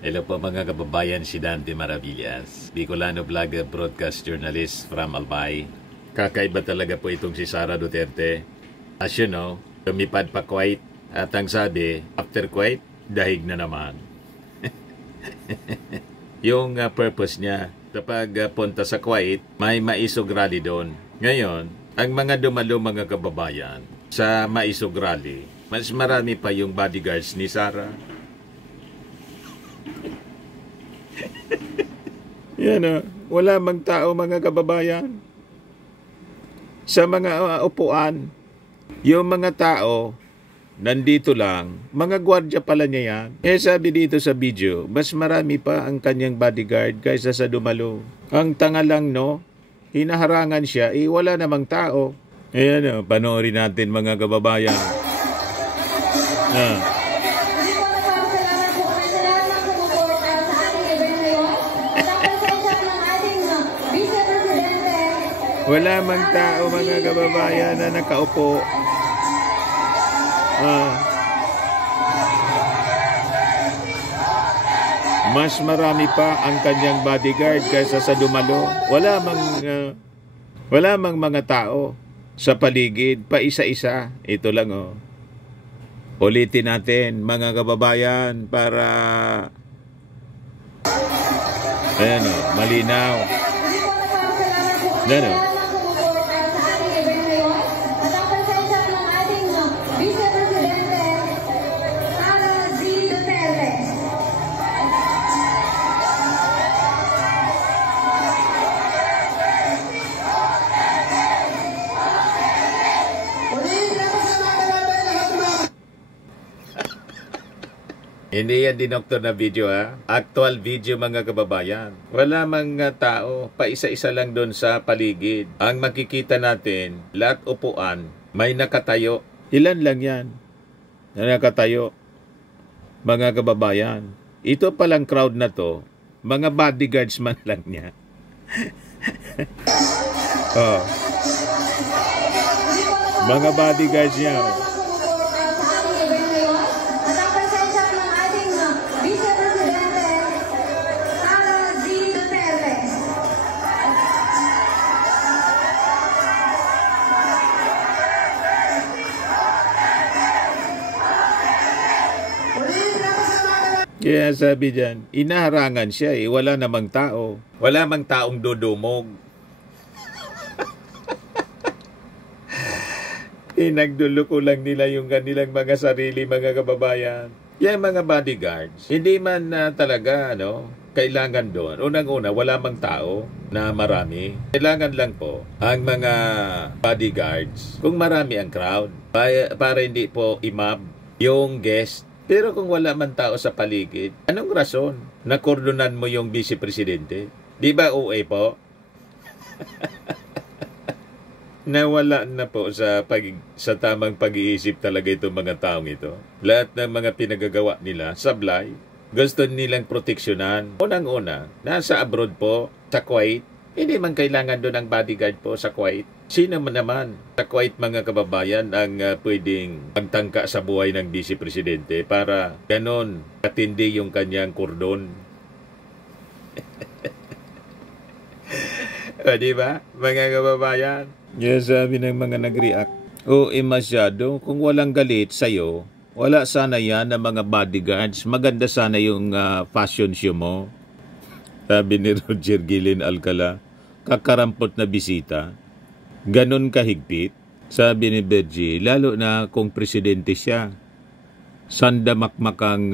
Hello po mga kababayan, si Dante Maravillas, Bicolano vlogger, broadcast journalist from Albay. Kakaiba talaga po itong si Sara Duterte. As you know, lumipad pa Kuwait at ang sabi, after Kuwait, dahig na naman. Yung purpose niya, kapag punta sa Kuwait, may maisog rally doon. Ngayon, ang mga dumalo mga kababayan sa maisog rally, mas marami pa yung bodyguards ni Sara. Yan wala mang tao mga kababayan. Sa mga upuan, yung mga tao, nandito lang, mga gwardya pala niya yan. Sabi dito sa video, mas marami pa ang kanyang bodyguard kaysa sa dumalo. Ang tanga lang hinaharangan siya, wala namang tao. Ayan panoorin natin mga kababayan. Wala mang tao mga kababayan na nakaupo. Mas marami pa ang kanyang bodyguard kaysa sa dumalo. Wala mang mga tao sa paligid, pa isa-isa. Ito lang Ulitin natin mga kababayan para ayan malinaw. Hindi yan dinoktor na video Actual video mga kababayan. Wala mga tao, pa isa-isa lang doon sa paligid. Ang makikita natin, lahat upuan, may nakatayo. Ilan lang yan na nakatayo mga kababayan. Ito palang crowd na to, mga bodyguards man lang niya. Mga bodyguards niya. Kaya sabi dyan, inaharangan siya wala namang tao. Wala mang taong dudumog. Pinagduluko lang nila yung kanilang mga sarili mga kababayan. Yan mga bodyguards, hindi man talaga kailangan doon. Unang-una, wala mang tao na marami. Kailangan lang po ang mga bodyguards kung marami ang crowd para hindi po imab yung guest. Pero kung wala man tao sa paligid, anong rason na kordonan mo yung vice presidente? Di ba OA po? Nawala na po sa tamang pag-iisip talaga itong mga taong ito. Lahat ng mga pinagagawa nila, sablay. Gusto nilang proteksyonan. Unang-una, nasa abroad po, sa Kuwait. Hindi man kailangan doon ang bodyguard po sa Kuwait. Sino man naman sa Kuwait mga kababayan ang pwedeng magtangka sa buhay ng vice presidente para ganon katindi yung kanyang kordon. Di ba mga kababayan? Yes, sabi ng mga nag-react. Masyado. Kung walang galit sa'yo, wala sana yan na mga bodyguards. Maganda sana yung fashion show mo. Sabi ni Roger Guillen Alcala, kakarampot na bisita. Ganon kahigpit, sabi ni Bergie, lalo na kung presidente siya. Sandamakmak ang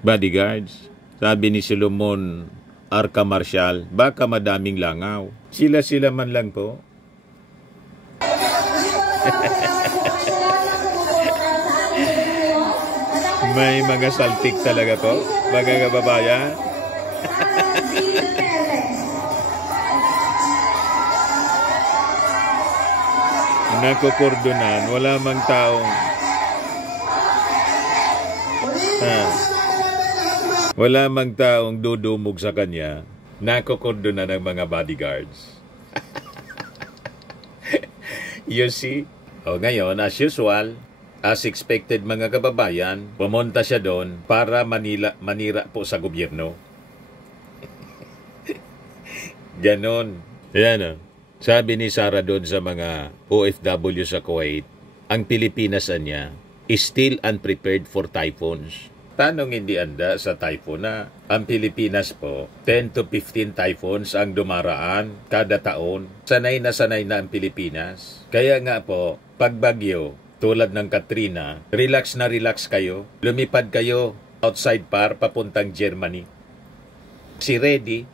bodyguards. Sabi ni Solomon Arca Marshall, baka madaming langaw. Sila man lang po. May mga saltik talaga po, mga kababayan. Nakukordonan, wala mang taong wala mang taong dudumog sa kanya. Nakukordonan ng mga bodyguards. You see? Ngayon, as usual, As expected mga kababayan, pumunta siya doon para manira po sa gobyerno. Ganon. Yan o. Sabi ni Sara doon sa mga OFW sa Kuwait, ang Pilipinas niya is still unprepared for typhoons. Tanong hindi anda sa typhoon na ang Pilipinas po, 10 to 15 typhoons ang dumaraan kada taon. Sanay na ang Pilipinas. Kaya nga po, pag bagyo, tulad ng Katrina, relax na relax kayo. Lumipad kayo outside par papuntang Germany. Si ready.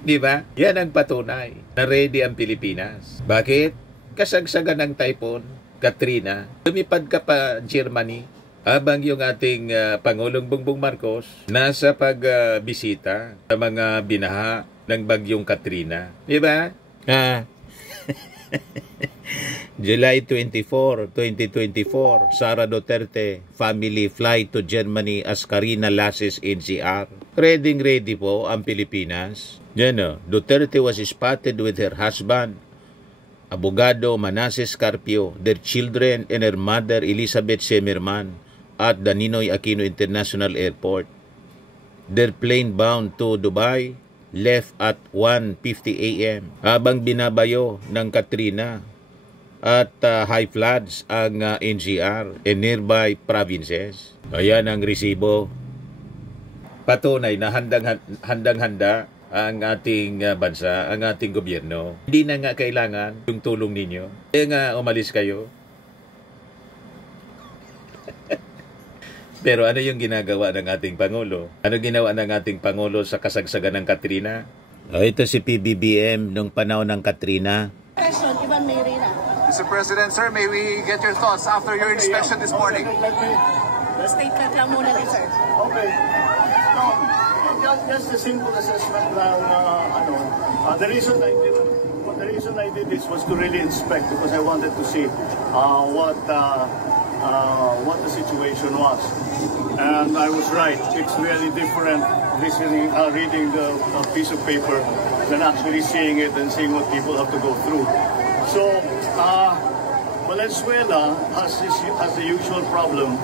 Di ba? Yan ang patunay na ready ang Pilipinas. Bakit? Kasagsagan ng typhoon, Katrina, lumipad ka pa Germany habang yung ating Pangulong Bongbong Marcos nasa pagbisita sa mga binaha ng bagyong Katrina. Di ba? July 24, 2024, Sara Duterte, family fly to Germany as Karina Lasses NCR. Ready po ang Pilipinas. Yan o, Duterte was spotted with her husband, Abogado Manasseh Carpio, their children and her mother Elizabeth Semerman at the Ninoy Aquino International Airport. Their plane bound to Dubai left at 1:50 a.m. habang binabayo ng Katrina at high floods ang NCR and nearby provinces. Ayan ang resibo. Patunay na handang-handa ang ating bansa, ang ating gobyerno. Hindi na nga kailangan yung tulong ninyo. Kaya nga umalis kayo. Pero ano yung ginagawa ng ating Pangulo? Ano ginawa ng ating Pangulo sa kasagsagan ng Katrina? Ito si PBBM nung panahon ng Katrina. Mr. President, sir, may we get your thoughts after your inspection this morning? Statement lang muna rin, sir. Okay. No, just a simple assessment lang, the reason I did this was to really inspect because I wanted to see what the situation was. And I was right. It's really different reading the piece of paper than actually seeing it and seeing what people have to go through. So, Valenzuela has the usual problem.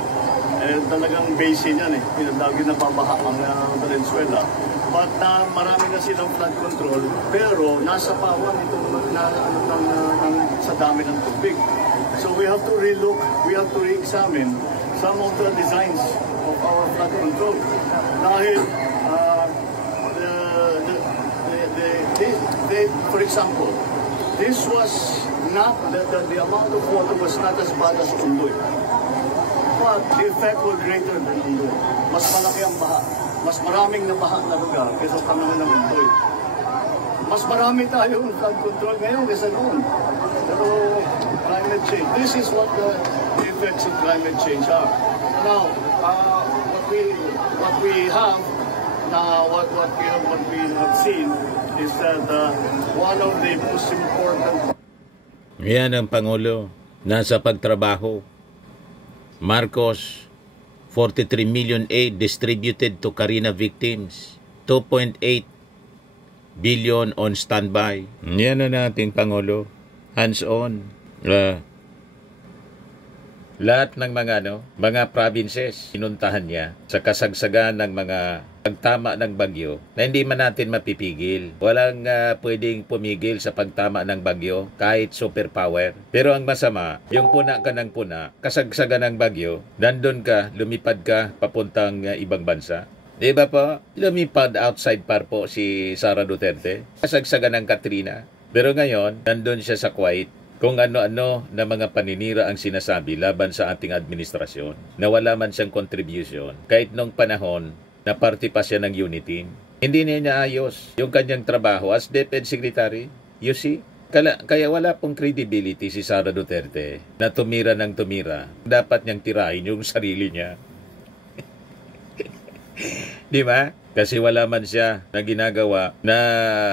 Talagang basin yan lagi nababaha ang Valenzuela. But marami na silang flood control, pero nasa pawan ito sa dami ng tubig. So we have to relook, we have to re-examine some of the designs of our flood control. Dahil, for example, this was not, the amount of water was not as bad as Undoy. But the effect was greater than Undoy. Mas malaki ang baha. Mas maraming nabaha na lugar kaysa panahon ng Undoy. Mas marami tayong flood control ngayon kaysa noon. Pero climate change, this is what the effects of climate change are. Now, what we have seen is that one of the most important. Yan ang Pangulo, nasa pagtrabaho. Marcos, 43 million aid distributed to Karina victims. 2.8 billion on standby. Yan na nating Pangulo. Hands-on. Lahat ng mga provinces, pinuntahan niya sa kasagsagan ng mga pagtama ng bagyo na hindi man natin mapipigil. Walang pwedeng pumigil sa pagtama ng bagyo kahit superpower. Pero ang masama, yung puna ka ng puna, kasagsagan ng bagyo, nandun ka, lumipad ka papuntang ibang bansa. Di ba po? Lumipad outside par po si Sara Duterte. Kasagsagan ng Katrina. Pero ngayon, nandun siya sa Kuwait. Kung ano-ano na mga paninira ang sinasabi laban sa ating administrasyon, na wala man siyang contribution, kahit nung panahon na parte pa siya ng unity, hindi niya ayos yung kanyang trabaho as DepEd Secretary. You see? Kaya wala pong credibility si Sara Duterte na tumira ng tumira. Dapat niyang tirahin yung sarili niya. Di ba? Kasi wala man siya na ginagawa na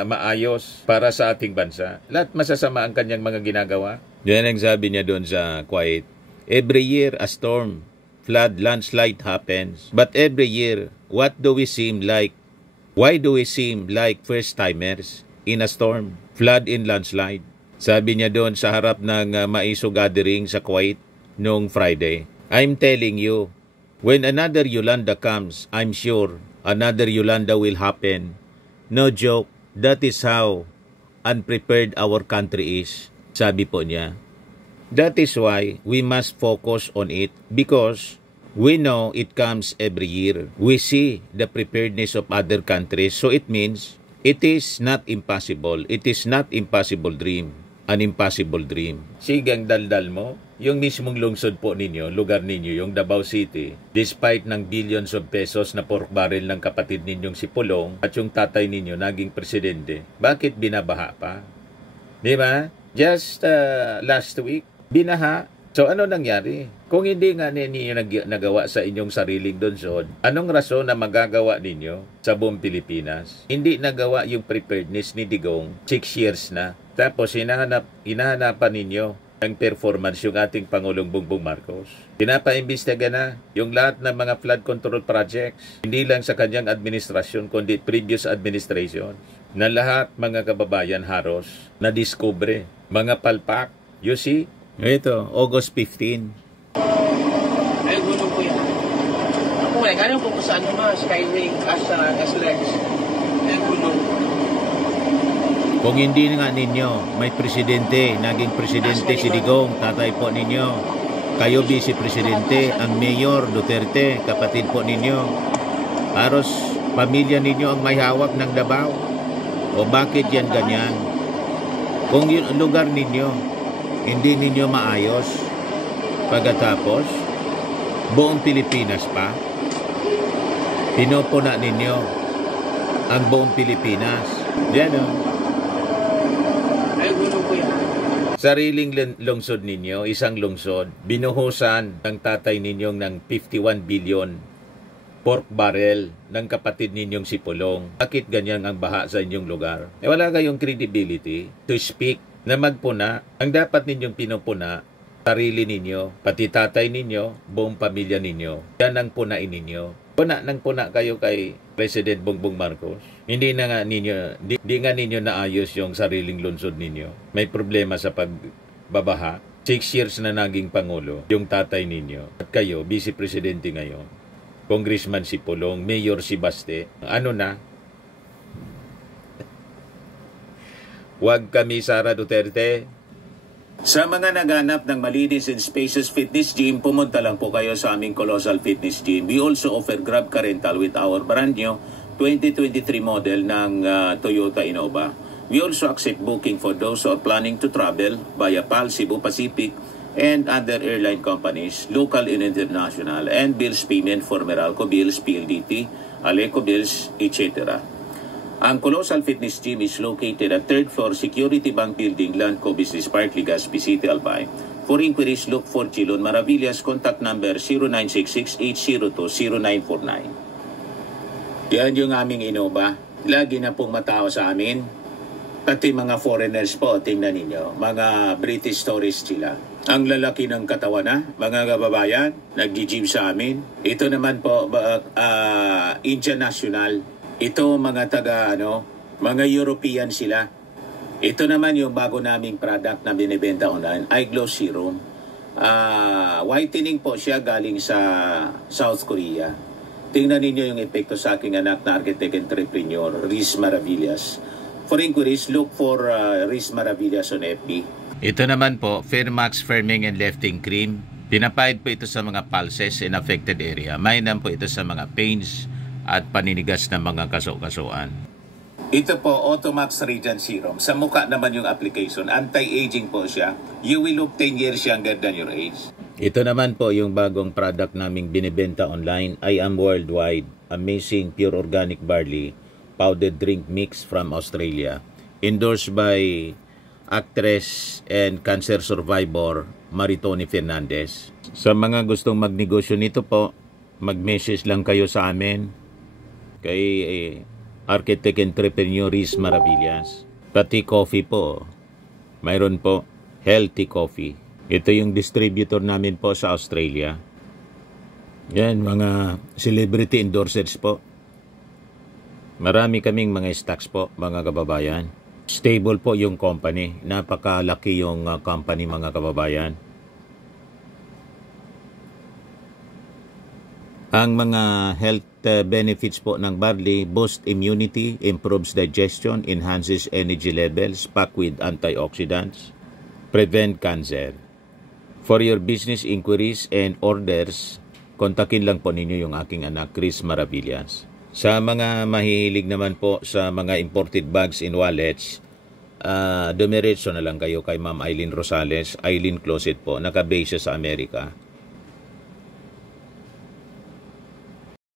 maayos para sa ating bansa. Lahat masasama ang kanyang mga ginagawa. Yan ang sabi niya doon sa Kuwait. Every year a storm, flood, landslide happens. But every year, what do we seem like? Why do we seem like first-timers in a storm, flood, and landslide? Sabi niya doon sa harap ng Maiso Gathering sa Kuwait noong Friday, I'm telling you, when another Yolanda comes, I'm sure another Yolanda will happen. No joke, that is how unprepared our country is. Sabi po niya. That is why we must focus on it because we know it comes every year. We see the preparedness of other countries. So it means it is not impossible. It is not impossible dream. An impossible dream. Sigang daldal mo, yung mismong lungsod po ninyo, lugar ninyo, yung Davao City, despite ng billions of pesos na pork barrel ng kapatid ninyong si Pulong at yung tatay ninyo naging presidente, bakit binabaha pa? Di ba? Just last week, binaha. So ano nangyari? Kung hindi nga ninyo nagawa sa inyong sariling lungsod, anong rason na magagawa ninyo sa buong Pilipinas? Hindi nagawa yung preparedness ni Digong 6 years na. Tapos hinahanapan ninyo ang performance yung ating Pangulong Bongbong Marcos. Pinapaimbestiga na yung lahat ng mga flood control projects, hindi lang sa kanyang administrasyon, kundi previous administration, na lahat mga kababayan haros na discover, mga palpak. You see? Ito, August 15. Ay, gulo po yan. Ako nga, ganun po sa ano ma, Skyway, Aslex. Ay, gulo. Kung hindi nga ninyo, may presidente, naging presidente si Digong, tatay po ninyo. Kayo vice-presidente, ang Mayor Duterte, kapatid po ninyo. Haros pamilya ninyo ang may hawak ng Davao. O bakit yan ganyan? Kung yung lugar ninyo, hindi ninyo maayos, pagkatapos, buong Pilipinas pa, pinupuna ninyo ang buong Pilipinas. Yan o. Sariling lungsod ninyo, isang lungsod, binuhusan ng tatay ninyong ng 51 billion pork barrel ng kapatid ninyong si Pulong. Bakit ganyan ang baha sa inyong lugar? Wala kayong credibility to speak na magpuna. Ang dapat ninyong pinupuna, sarili ninyo, pati tatay ninyo, buong pamilya ninyo. Yan ang punain ninyo. Puna kayo kay President Bongbong Marcos. Hindi na nga ninyo, di nga ninyo naayos yung sariling lungsod ninyo. May problema sa pagbabaha. 6 years na naging Pangulo, yung tatay ninyo. At kayo, Vice Presidente ngayon. Congressman si Pulong, Mayor si Baste. Ano na? Huwag kami, Sara Duterte. Sa mga naghanap ng malinis and spacious fitness gym, pumunta lang po kayo sa aming Colossal Fitness Gym. We also offer Grab Car Rental with our brand new 2023 model ng Toyota Innova. We also accept booking for those who are planning to travel via PAL, Cebu Pacific, and other airline companies, local and international, and bills payment for Meralco Bills, PLDT, Aleco Bills, etc. Ang Colossal Fitness Gym is located at 3rd floor Security Bank Building, Landco Business Park, Legazpi City, Albay. For inquiries, look for Chilon Maravillas. Contact number 0966-802-0949. Yan yung aming Innova. Lagi na pong matao sa amin. Pati mga foreigners po, tingnan ninyo. Mga British tourists sila. Ang lalaki ng katawan na, mga kababayan, nag-gym sa amin. Ito naman po, Indian National. Ito mga mga European sila. Ito naman yung bago naming product na binibenta online, iGlow Serum. Whitening po siya galing sa South Korea. Tingnan ninyo yung epekto sa aking anak na architect entrepreneur, Riz Maravillas. For inquiries, look for Riz Maravillas on FB. Ito naman po, Fairmax Firming and Lifting Cream. Pinapahid po ito sa mga pulses in affected area. Mainam po ito sa mga pains at paninigas ng mga kaso-kasuan. Ito po, Automax Radiant Serum. Sa mukha naman yung application. Anti-aging po siya. You will look 10 years younger than your age. Ito naman po yung bagong product naming binibenta online. I Am Worldwide. Amazing Pure Organic Barley Powdered Drink Mix from Australia. Endorsed by actress and cancer survivor Maritoni Fernandez. Sa mga gustong magnegosyo nito po, mag-message lang kayo sa amin kay architect entrepreneur Riz Maravillas. Pati coffee po, mayroon po healthy coffee. Ito yung distributor namin po sa Australia. Yan, mga celebrity endorsers po. Marami kaming mga stocks po, mga kababayan. Stable po yung company. Napakalaki yung company, mga kababayan. Ang mga health benefits po ng barley: boost immunity, improves digestion, enhances energy levels, packed with antioxidants, prevent cancer. For your business inquiries and orders, kontakin lang po ninyo yung aking anak, Chris Maravillas. Sa mga mahihilig naman po sa mga imported bags and wallets, dumiretso na lang kayo kay Ma'am Eileen Rosales, Eileen Closet po, nakabase sa Amerika.